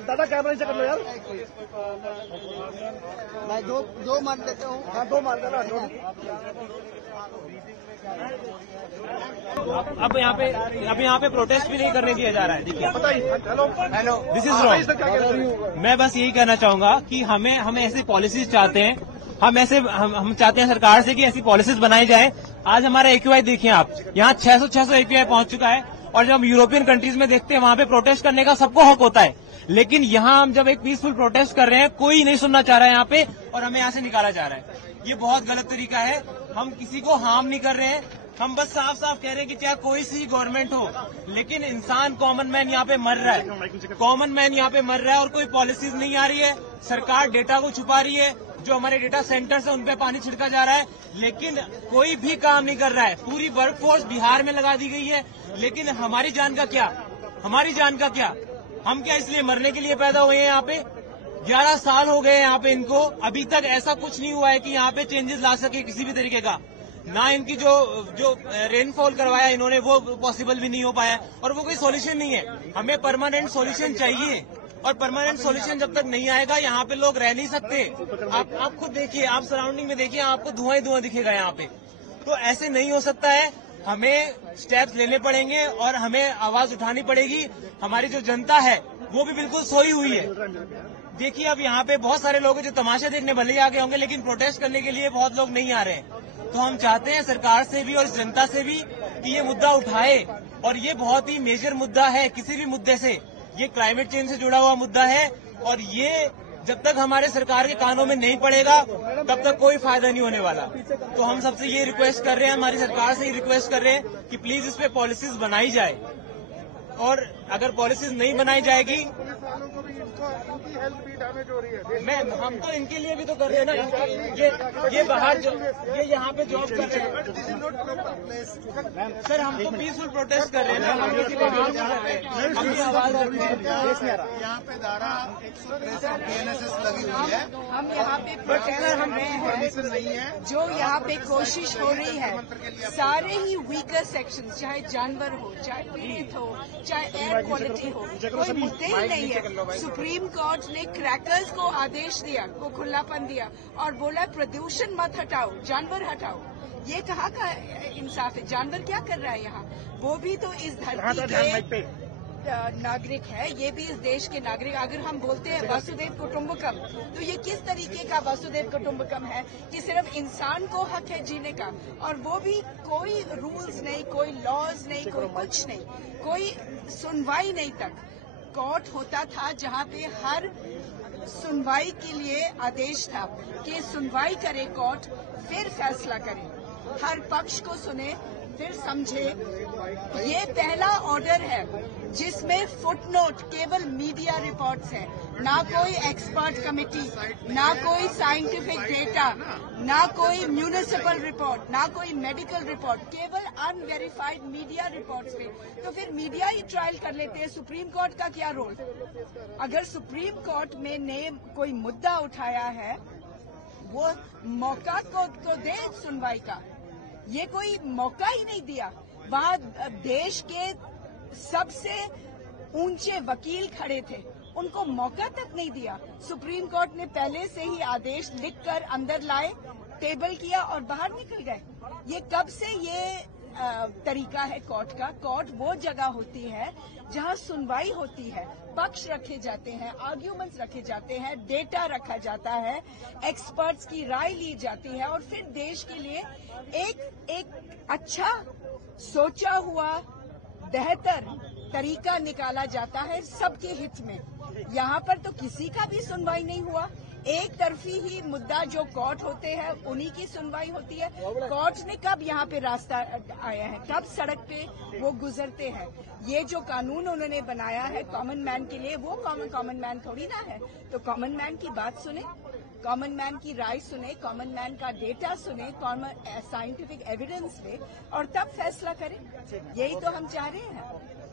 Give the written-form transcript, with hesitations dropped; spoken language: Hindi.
दादा कैमरा नीचे कर लो यार। मैं दो मान लेता हूँ। हाँ, 2 मान देना। अब यहाँ पे प्रोटेस्ट भी नहीं करने दिया जा रहा है। Hello, this is wrong. मैं बस यही कहना चाहूंगा कि हमें ऐसी पॉलिसीज चाहते हैं, हम चाहते हैं सरकार से कि ऐसी पॉलिसीज बनाई जाए। आज हमारा AQI देखिए आप, यहाँ 600 AQI पहुंच चुका है, और जब हम यूरोपियन कंट्रीज में देखते हैं वहां पे प्रोटेस्ट करने का सबको हक होता है, लेकिन यहाँ हम जब एक पीसफुल प्रोटेस्ट कर रहे हैं कोई नहीं सुनना चाह रहा है यहाँ पे, और हमें यहाँ से निकाला जा रहा है। ये बहुत गलत तरीका है। हम किसी को हार्म नहीं कर रहे हैं, हम बस साफ साफ कह रहे हैं कि चाहे कोई सी गवर्नमेंट हो, लेकिन इंसान कॉमन मैन यहाँ पे मर रहा है, कॉमन मैन यहाँ पे मर रहा है, और कोई पॉलिसीज नहीं आ रही है। सरकार डेटा को छुपा रही है, जो हमारे डेटा सेंटर्स है उन पे पानी छिड़का जा रहा है, लेकिन कोई भी काम नहीं कर रहा है। पूरी वर्कफोर्स बिहार में लगा दी गई है, लेकिन हमारी जान का क्या, हमारी जान का क्या? हम क्या इसलिए मरने के लिए पैदा हुए हैं यहाँ पे? 11 साल हो गए यहाँ पे इनको, अभी तक ऐसा कुछ नहीं हुआ है कि यहाँ पे चेंजेस ला सके किसी भी तरीके का। ना इनकी जो रेनफॉल करवाया इन्होंने वो पॉसिबल भी नहीं हो पाया, और वो कोई सॉल्यूशन नहीं है। हमें परमानेंट सॉल्यूशन चाहिए, और परमानेंट सॉल्यूशन जब तक नहीं आएगा यहाँ पे लोग रह नहीं सकते। आप खुद देखिए, आप सराउंडिंग में देखिए, आपको धुआं ही धुआं दिखेगा यहाँ पे। तो ऐसे नहीं हो सकता है, हमें स्टेप्स लेने पड़ेंगे और हमें आवाज उठानी पड़ेगी। हमारी जो जनता है वो भी बिल्कुल सोई हुई है। देखिए अब यहाँ पे बहुत सारे लोग हैं जो तमाशा देखने भले ही आगे होंगे, लेकिन प्रोटेस्ट करने के लिए बहुत लोग नहीं आ रहे हैं। तो हम चाहते हैं सरकार से भी और जनता से भी कि ये मुद्दा उठाए, और ये बहुत ही मेजर मुद्दा है किसी भी मुद्दे से। ये क्लाइमेट चेंज से जुड़ा हुआ मुद्दा है, और ये जब तक हमारे सरकार के कानों में नहीं पड़ेगा तब तक कोई फायदा नहीं होने वाला। तो हम सबसे ये रिक्वेस्ट कर रहे हैं, हमारी सरकार से ये रिक्वेस्ट कर रहे हैं कि प्लीज इस पे पॉलिसीज बनाई जाए, और अगर पॉलिसीज नहीं बनाई जाएगी, हम तो इनके लिए भी तो कर रहे हैं ना। ये बाहर ये यहाँ पे जॉब कर रहे हैं। सर हम तो पीसफुल प्रोटेस्ट कर रहे हैं ना, हम किसी को हार्म नहीं कर रहे हैं, हम भी आवाज रख रहे हैं। यहाँ पे धारा 163 BNSS लगी हुई है। हम यहाँ पे प्रोटेस्ट कर रहे हैं, नहीं है जो यहाँ पे कोशिश हो रही है, सारे ही वीकर सेक्शन, चाहे जानवर हो, चाहे पीड़ित हो, चाहे एयर क्वालिटी हो, कोई मुद्दे ही नहीं है। सुप्रीम कोर्ट ने क्रैकर्स को आदेश दिया, को खुलापन दिया, और बोला प्रदूषण मत हटाओ, जानवर हटाओ। ये कहाँ का इंसाफ है? जानवर क्या कर रहा है यहाँ? वो भी तो इस धरती के नागरिक है, ये भी इस देश के नागरिक। अगर हम बोलते हैं वसुधैव कुटुंबकम, तो ये किस तरीके का वसुधैव कुटुंबकम है कि सिर्फ इंसान को हक है जीने का, और वो भी कोई रूल्स नहीं, कोई लॉज नहीं, कोई कुछ नहीं, कोई सुनवाई नहीं तक। कोर्ट होता था जहाँ पे हर सुनवाई के लिए आदेश था कि सुनवाई करे कोर्ट, फिर फैसला करे, हर पक्ष को सुने, फिर समझे। ये पहला ऑर्डर है जिसमें फुटनोट केवल मीडिया रिपोर्ट्स हैं, ना कोई एक्सपर्ट कमेटी, ना कोई साइंटिफिक डेटा, ना कोई म्यूनिसिपल रिपोर्ट, ना कोई मेडिकल रिपोर्ट, केवल अनवेरिफाइड मीडिया रिपोर्ट्स पे। तो फिर मीडिया ही ट्रायल कर लेते हैं, सुप्रीम कोर्ट का क्या रोल? अगर सुप्रीम कोर्ट में ने कोई मुद्दा उठाया है, वो मौका को दे सुनवाई का। ये कोई मौका ही नहीं दिया। वहाँ देश के सबसे ऊंचे वकील खड़े थे, उनको मौका तक नहीं दिया। सुप्रीम कोर्ट ने पहले से ही आदेश लिखकर अंदर लाए, टेबल किया और बाहर निकल गए। ये कब से ये तरीका है कोर्ट का? कोर्ट वो जगह होती है जहां सुनवाई होती है, पक्ष रखे जाते हैं, आर्ग्यूमेंट्स रखे जाते हैं, डेटा रखा जाता है, एक्सपर्ट्स की राय ली जाती है, और फिर देश के लिए एक अच्छा सोचा हुआ बेहतर तरीका निकाला जाता है सबके हित में। यहाँ पर तो किसी का भी सुनवाई नहीं हुआ। एक तरफी ही मुद्दा, जो कोर्ट होते हैं उन्हीं की सुनवाई होती है। कोर्ट ने कब यहाँ पे रास्ता आया है, कब सड़क पे वो गुजरते हैं? ये जो कानून उन्होंने बनाया है कॉमन मैन के लिए, वो कॉमन मैन थोड़ी ना है। तो कॉमन मैन की बात सुने, कॉमन मैन की राय सुने, कॉमन मैन का डेटा सुने, साइंटिफिक एविडेंस ले, और तब फैसला करें। यही तो हम चाह रहे हैं।